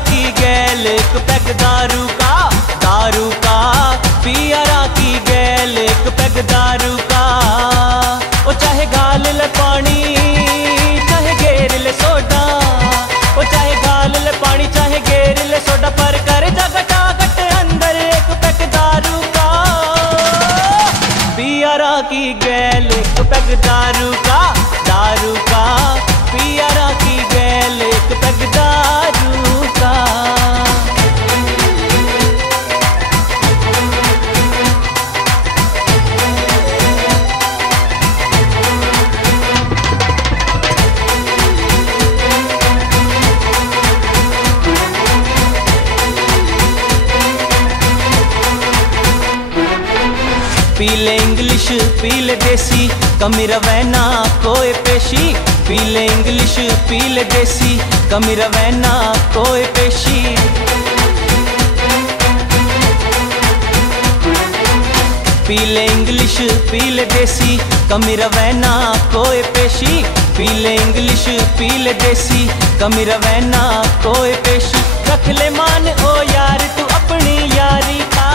की गैल एक पैग दारू का पिया की गैल एक पैग दारू का। ओ चाहे गाल ले पानी चाहे घेर ले सोडा, ओ चाहे गाल ले पानी चाहे घेर ले सोडा, पर कर जगटा गट अंदर एक पैग दारू का। पिया की गैल एक पैग दारू का पिया की गैल एक पैग दारू का। पीले इंग्लिश पीले देसी कमी रवैना कोई पेशी, पीले इंग्लिश पीले देसी कमी रवैना कोई पेशी। पीले इंग्लिश पीले देसी कमी रवैना कोई पेशी, पीले इंग्लिश पीले देसी कमी रवैना कोई पेशी। रख ले मान ओ यार तू अपनी यारी का।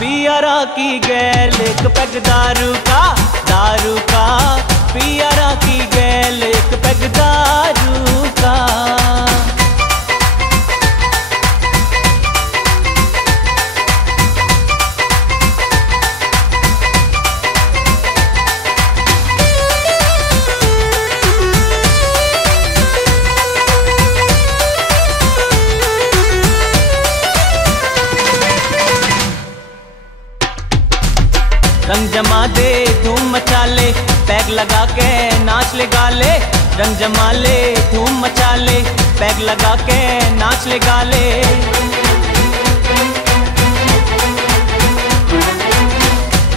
पिया की गैल एक पैग दारू का पिया की गैल एक पैग दारू का। रंग जमा दे धूम मचा ले पैग लगा के नाच ले गा ले, रंग जमा ले धूम मचा ले पैग लगा के नाच ले गा ले।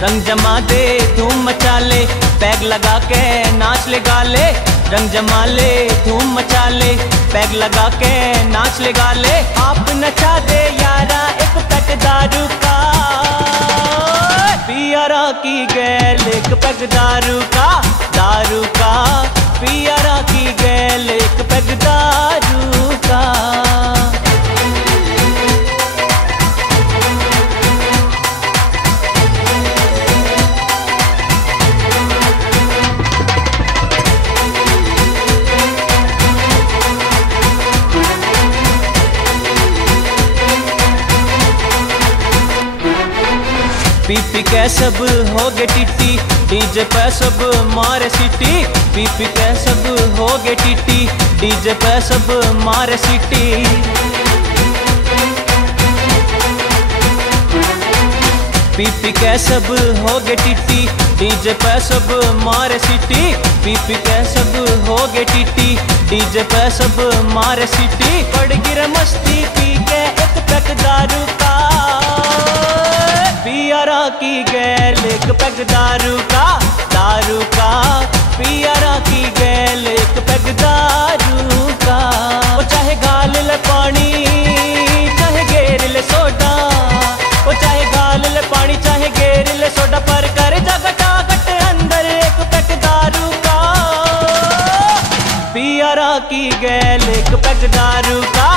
रंग जमा दे धूम मचा ले पैग लगा के नाच ले गा ले, रंग जमा ले धूम मचा ले पैग लगा के नाच ले गा ले। आप नचा दे यारा एक पैग दारू का। पिया की गैल एक पैग दारू का पिया की गैल एक पैग दारू का। पी के सब हो गए टीटी डीजे पे सब मारे सीटी, पी के सब हो गए टीटी डीजे पे सब मारे सीटी। पी के सब हो गए टीटी डीजे पे सब मारे सीटी, पी के सब हो गए टीटी डीजे पे सब मारे सीटी। पड़ गिर मस्ती पी के एक पैग दारू का। पिया की गैल एक पैग दारू का पिया की गैल एक पैग दारू का। ओ चाहे गाल ले पानी चाहे घेर ले सोडा, ओ चाहे गाल ले पानी चाहे घेर ले सोडा, पर कर जगटा गट अंदर एक पैग दारू का। पिया की गैल एक पैग दारू का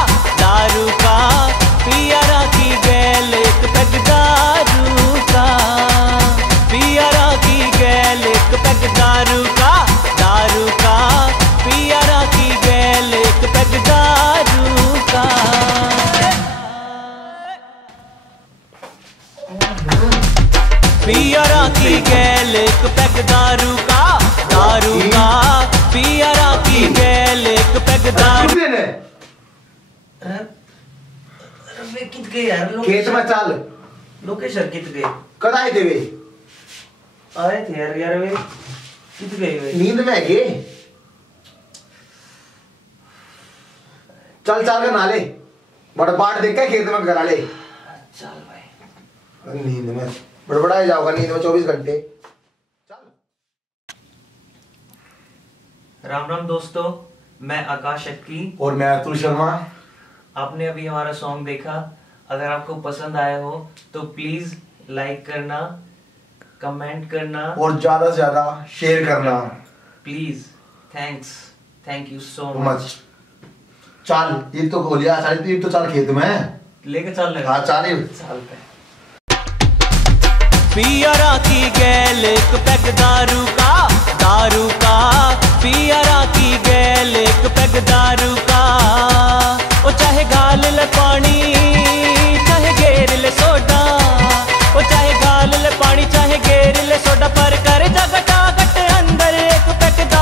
पिया की गैल एक पैग दारू का। पिया की गैल एक पैग दारू का पिया की गैल एक पैग दारू का। पिया की गैल एक पैग दारू का पिया की गैल एक पैग दारू। कित गए यार खेत में चल लोकेशन कित गए कद आए थे वे आए थे यार वे कित गए वे नींद में गए। चल चल के नाले बड़ा बाट देख के खेत में करा ले। चल भाई नींद में बड़बड़ा जाओगा नींद में 24 घंटे। राम राम दोस्तों, मैं आकाश अक्की और मैं अतुल शर्मा। आपने अभी हमारा सॉन्ग देखा। अगर आपको पसंद आया हो तो प्लीज लाइक करना, कमेंट करना और ज्यादा से ज्यादा शेयर करना please. Thanks, thank you so much. चाल ये तो खोलिया सारी तो चाल खेत में लेके चल ले। हाँ चाल चल पे पियरा की